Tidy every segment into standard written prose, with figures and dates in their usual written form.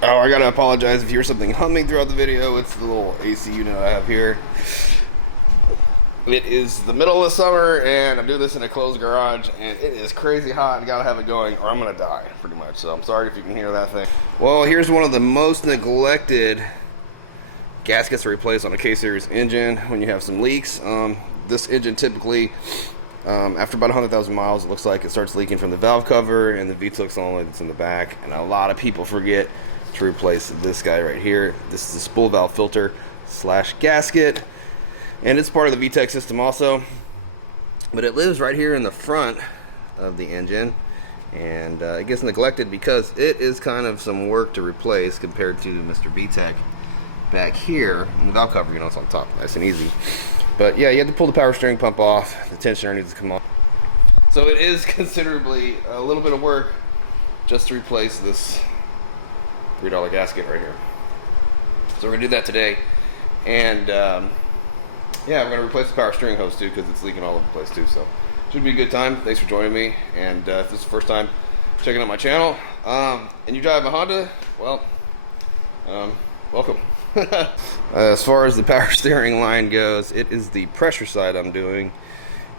Oh, I gotta apologize if you hear something humming throughout the video. It's the little AC unit I have here. It is the middle of the summer and I'm doing this in a closed garage and it is crazy hot and gotta have it going or I'm gonna die pretty much. So I'm sorry if you can hear that thing. Well, here's one of the most neglected gaskets to replace on a K-Series engine when you have some leaks. This engine typically, after about 100,000 miles, it looks like it starts leaking from the valve cover and the VTEC solenoid that's in the back. And a lot of people forget to replace this guy right here. This is a spool valve filter / gasket. And it's part of the VTEC system also. But it lives right here in the front of the engine. And it gets neglected because it is kind of some work to replace compared to Mr. VTEC back here. And the valve cover, you know, it's on top, nice and easy. But yeah, you have to pull the power steering pump off. The tensioner needs to come off. So it is considerably a little bit of work just to replace this $3 gasket right here. So we're gonna do that today. And yeah, we're gonna replace the power steering hose too because it's leaking all over the place too. So should be a good time. Thanks for joining me. And if this is the first time checking out my channel and you drive a Honda, well, welcome. As far as the power steering line goes, it is the pressure side I'm doing,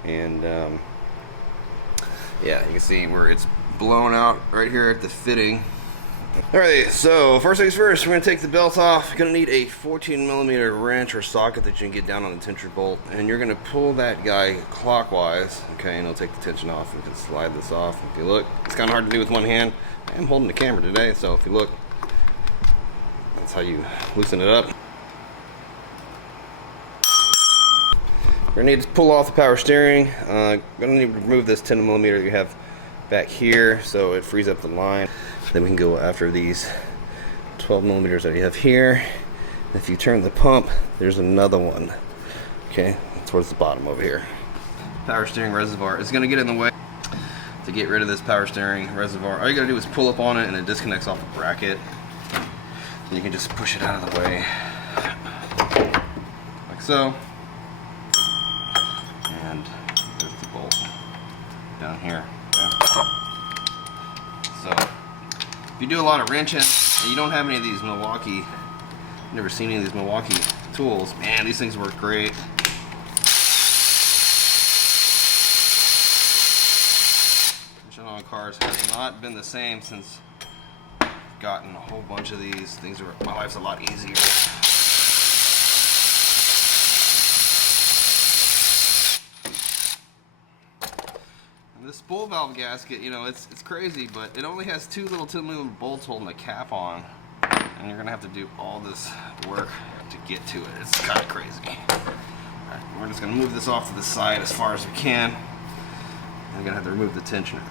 and yeah, you can see where it's blown out right here at the fitting. Alright, so first things first, we're going to take the belt off. You're going to need a 14mm wrench or socket that you can get down on the tension bolt, and you're going to pull that guy clockwise, okay, and it'll take the tension off. You can slide this off. If you look, it's kind of hard to do with one hand. I'm holding the camera today, so if you look, that's how you loosen it up. We're going to need to pull off the power steering. We're going to need to remove this 10mm that you have back here so it frees up the line. Then we can go after these 12mm that you have here. If you turn the pump, there's another one. Okay, towards the bottom over here. Power steering reservoir is going to get in the way. To get rid of this power steering reservoir, all you got to do is pull up on it and it disconnects off the bracket. And you can just push it out of the way, like so. And there's the bolt down here. Okay. So, if you do a lot of wrenching and you don't have any of these Milwaukee, never seen any of these Milwaukee tools, man, these things work great. Wrenching on cars has not been the same since I've gotten a whole bunch of these. My life's a lot easier. The spool valve gasket, you know, it's crazy, but it only has two little 10mm bolts holding the cap on, and you're gonna have to do all this work to get to it. It's kind of crazy. Alright, we're just gonna move this off to the side as far as we can. I'm gonna have to remove the tensioner.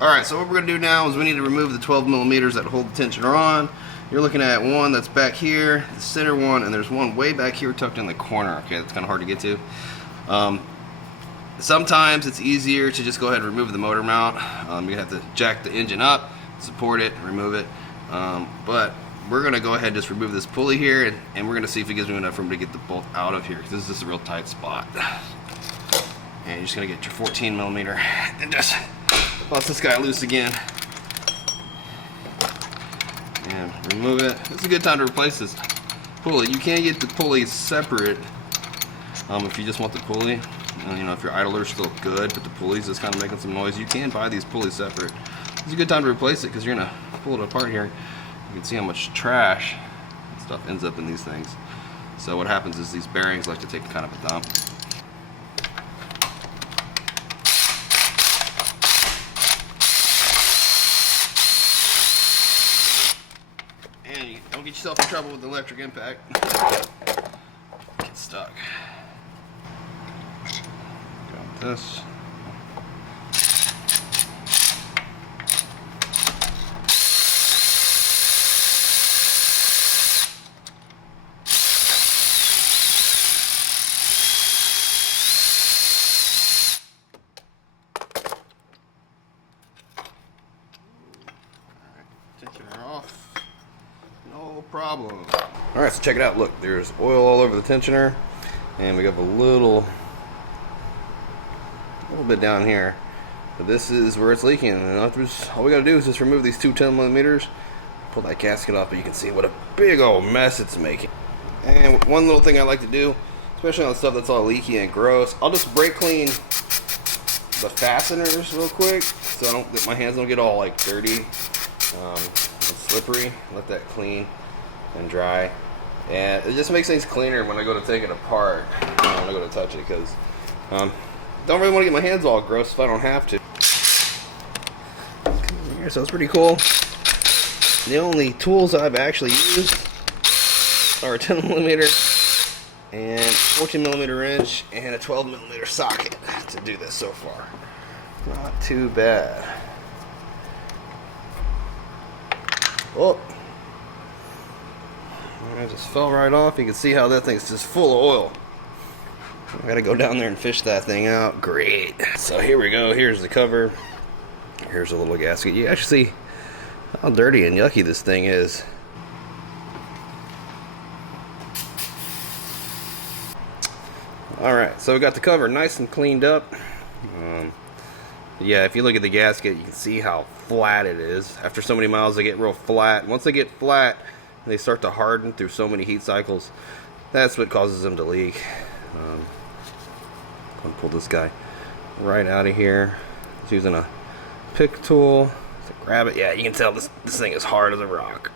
Alright, so what we're gonna do now is we need to remove the 12mm that hold the tensioner on. You're looking at one that's back here, the center one, and there's one way back here tucked in the corner. Okay, that's kind of hard to get to. Sometimes it's easier to just go ahead and remove the motor mount. You have to jack the engine up, support it, remove it. But we're going to go ahead and just remove this pulley here, and we're going to see if it gives me enough room to get the bolt out of here. This is just a real tight spot. And you're just going to get your 14mm and just bust this guy loose again. And remove it. It's a good time to replace this pulley. You can get the pulley separate if you just want the pulley. You know, if your idler's still good, but the pulley's just kind of making some noise, you can buy these pulleys separate. It's a good time to replace it because you're going to pull it apart here. You can see how much trash and stuff ends up in these things. So what happens is these bearings like to take kind of a dump. And you don't get yourself in trouble with the electric impact. Get stuck. This. Tensioner off. No problem. Alright, so check it out. Look, there's oil all over the tensioner, and we got a little bit down here, but this is where it's leaking, and all we gotta do is just remove these two 10mm, pull that gasket off, but you can see what a big old mess it's making. And one little thing I like to do, especially on stuff that's all leaky and gross, I'll just brake clean the fasteners real quick, so my hands don't get all like dirty and slippery. Let that clean and dry, and it just makes things cleaner when I go to take it apart. When I go to touch it, because don't really want to get my hands all gross if I don't have to. Here, so it's pretty cool. The only tools I've actually used are a 10mm and 14mm wrench and a 12mm socket to do this so far. Not too bad. Oh, I just fell right off. You can see how that thing's just full of oil. I gotta go down there and fish that thing out. Great. So here we go. Here's the cover. Here's a little gasket. You actually see how dirty and yucky this thing is. Alright, so we got the cover nice and cleaned up. Yeah, if you look at the gasket, you can see how flat it is. After so many miles, they get real flat. Once they get flat, they start to harden through so many heat cycles. That's what causes them to leak. I'm going to pull this guy right out of here. Just using a pick tool to grab it. Yeah, you can tell this thing is hard as a rock.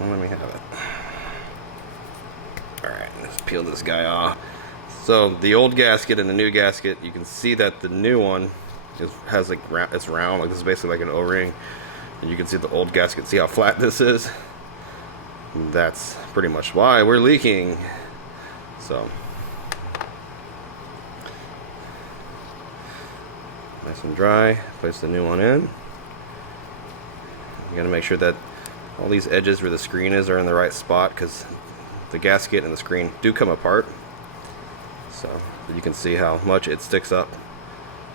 Let me have it. Alright, let's peel this guy off. So the old gasket and the new gasket, you can see that the new one has like it's round, like this is basically like an O-ring. And you can see the old gasket. See how flat this is? And that's pretty much why we're leaking. So nice and dry. Place the new one in. You gotta make sure that all these edges where the screen is are in the right spot, because the gasket and the screen do come apart. So you can see how much it sticks up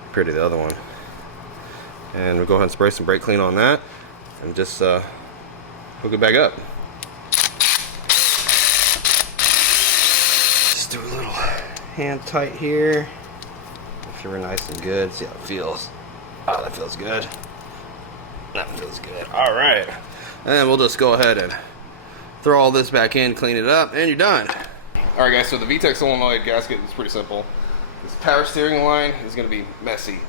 compared to the other one. And we'll go ahead and spray some brake clean on that and just hook it back up. Just do a little hand tight here. Make sure we're nice and good. See how it feels. Oh, that feels good. That feels good. Alright. And we'll just go ahead and throw all this back in, clean it up, and you're done. Alright guys, so the VTEC solenoid gasket is pretty simple. This power steering line is going to be messy,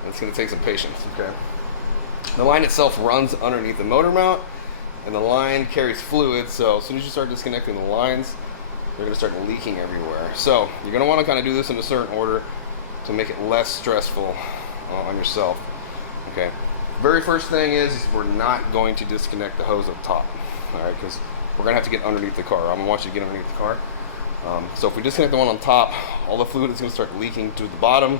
and it's going to take some patience, okay? The line itself runs underneath the motor mount, and the line carries fluid, so as soon as you start disconnecting the lines, they're going to start leaking everywhere. So you're going to want to kind of do this in a certain order to make it less stressful on yourself, okay? Very first thing is we're not going to disconnect the hose up top, all right? Because we're going to have to get underneath the car. I'm going to want you to get underneath the car. So if we disconnect the one on top, all the fluid is going to start leaking to the bottom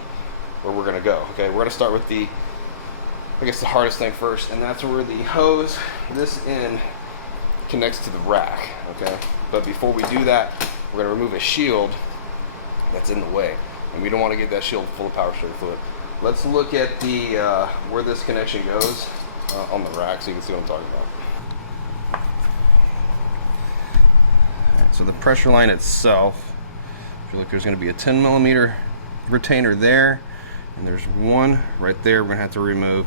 where we're going to go, okay? We're going to start with the, I guess the hardest thing first, and that's where the hose, this end, connects to the rack, okay? But before we do that, we're going to remove a shield that's in the way, and we don't want to get that shield full of power steering fluid. Let's look at the where this connection goes on the rack so you can see what I'm talking about. Alright, so the pressure line itself, if you look, there's going to be a 10mm retainer there, and there's one right there we're going to have to remove.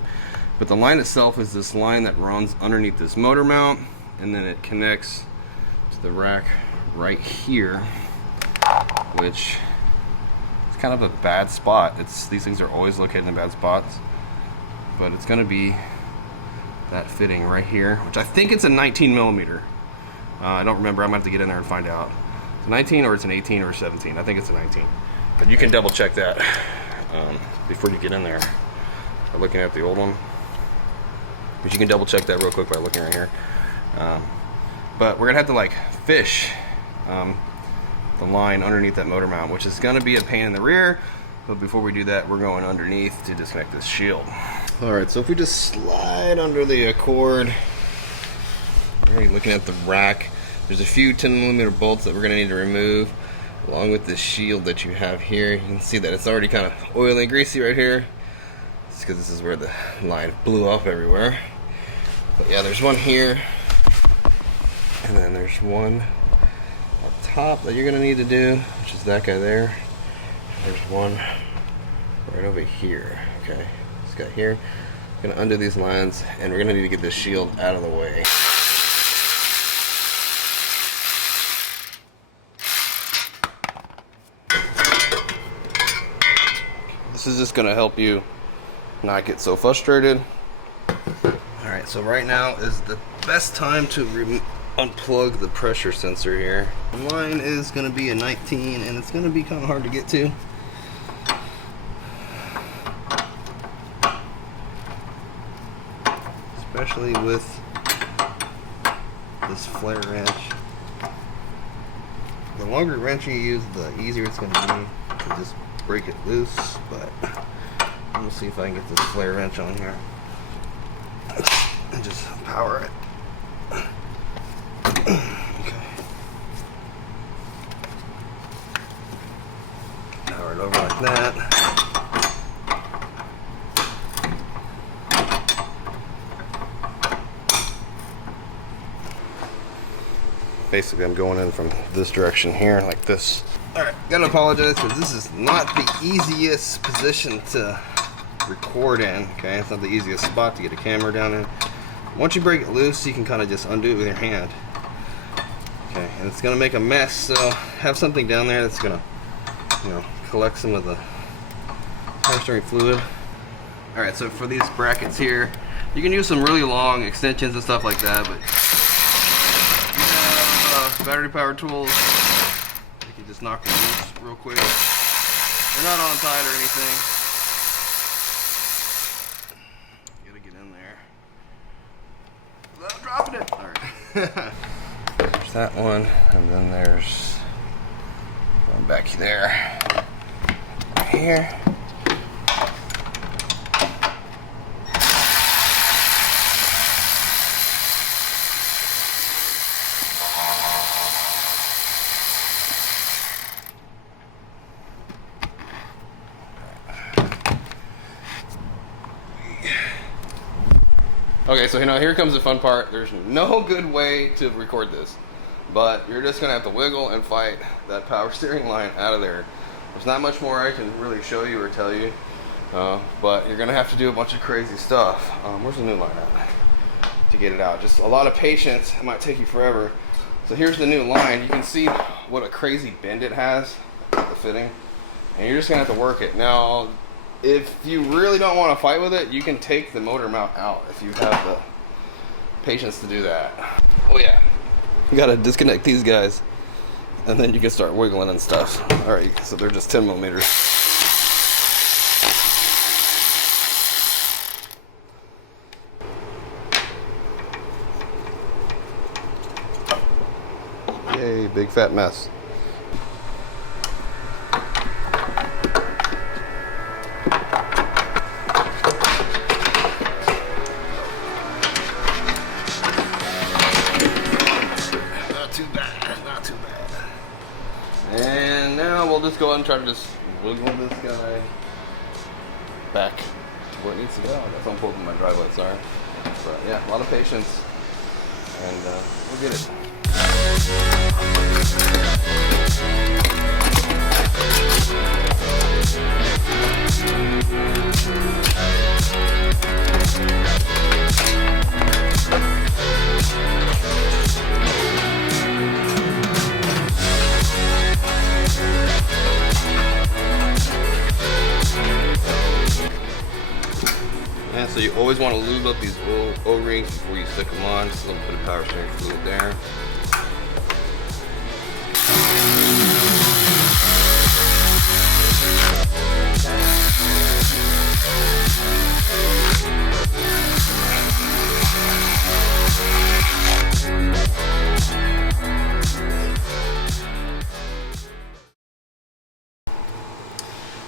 But the line itself is this line that runs underneath this motor mount, and then it connects to the rack right here, which kind of a bad spot. These things are always located in bad spots, but it's going to be that fitting right here, which I think it's a 19mm. I don't remember. I'm going to have to get in there and find out. It's a 19 or it's an 18 or a 17. I think it's a 19, but you can double check that before you get in there by looking at the old one. But you can double check that real quick by looking right here. But we're gonna have to like fish the line underneath that motor mount, which is going to be a pain in the rear. But before we do that, we're going underneath to disconnect this shield. Alright, so if we just slide under the cord, you're looking at the rack, there's a few 10mm bolts that we're going to need to remove, along with the shield that you have here. You can see that it's already kind of oily and greasy right here. It's because this is where the line blew off everywhere. But yeah, there's one here, and then there's one top that you're going to need to do, which is that guy there. There's one right over here. Okay, this guy here. I'm gonna undo these lines, and we're gonna need to get this shield out of the way. This is just gonna help you not get so frustrated. Alright, so right now is the best time to unplug the pressure sensor here. Mine is gonna be a 19, and it's gonna be kind of hard to get to. Especially with this flare wrench. The longer wrench you use, the easier it's going to be to just break it loose. But I'm going to see if I can get this flare wrench on here and just power it. Okay. Power it over like that. Basically, I'm going in from this direction here, like this. Alright, gotta apologize because this is not the easiest position to record in. Okay, it's not the easiest spot to get a camera down in. Once you break it loose, you can kind of just undo it with your hand. Okay, and it's gonna make a mess, so have something down there that's gonna, you know, collect some of the power steering fluid. Alright, so for these brackets here, you can use some really long extensions and stuff like that, but battery powered tools, you can just knock them loose real quick. They're not on tight or anything. You gotta get in there without dropping it. Alright. There's that one, and then there's one back there. Right here. Okay, so you know, here comes the fun part. There's no good way to record this, but you're just gonna have to wiggle and fight that power steering line out of there. There's not much more I can really show you or tell you, but you're gonna have to do a bunch of crazy stuff. Where's the new line at? To get it out. Just a lot of patience. It might take you forever. So here's the new line. You can see what a crazy bend it has, the fitting, and you're just gonna have to work it. Now, if you really don't want to fight with it, you can take the motor mount out if you have the patience to do that. Oh yeah, you gotta disconnect these guys, and then you can start wiggling and stuff. Alright, so they're just 10 millimeters. Yay, big fat mess. And now we'll just go ahead and try to just wiggle this guy back to where it needs to go. That's how I'm pulling my drive lights are. But yeah, a lot of patience, and we'll get it. Yeah, so you always want to lube up these O-rings before you stick them on. Just a little bit of power steering fluid there.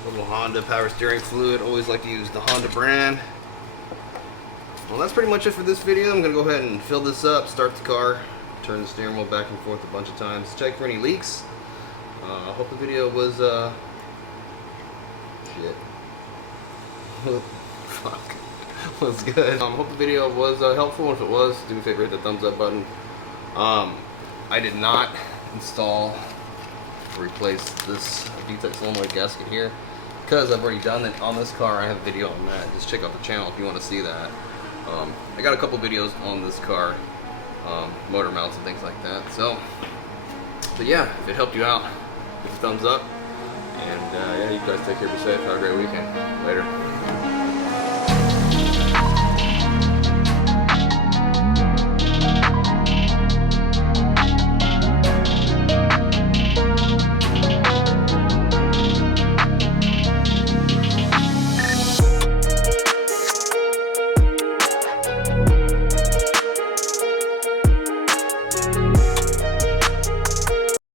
Little Honda power steering fluid. Always like to use the Honda brand. Well, that's pretty much it for this video. I'm going to go ahead and fill this up, start the car, turn the steering wheel back and forth a bunch of times, check for any leaks. I hope the video was, fuck, was good. Hope the video was helpful. If it was, do me a favor, hit the thumbs up button. I did not install replace this VTEC solenoid gasket here, because I've already done it on this car. I have a video on that. Just check out the channel if you want to see that. I got a couple videos on this car, motor mounts and things like that. So, but yeah, if it helped you out, give a thumbs up. And yeah, you guys take care, be safe, have a great weekend. Later.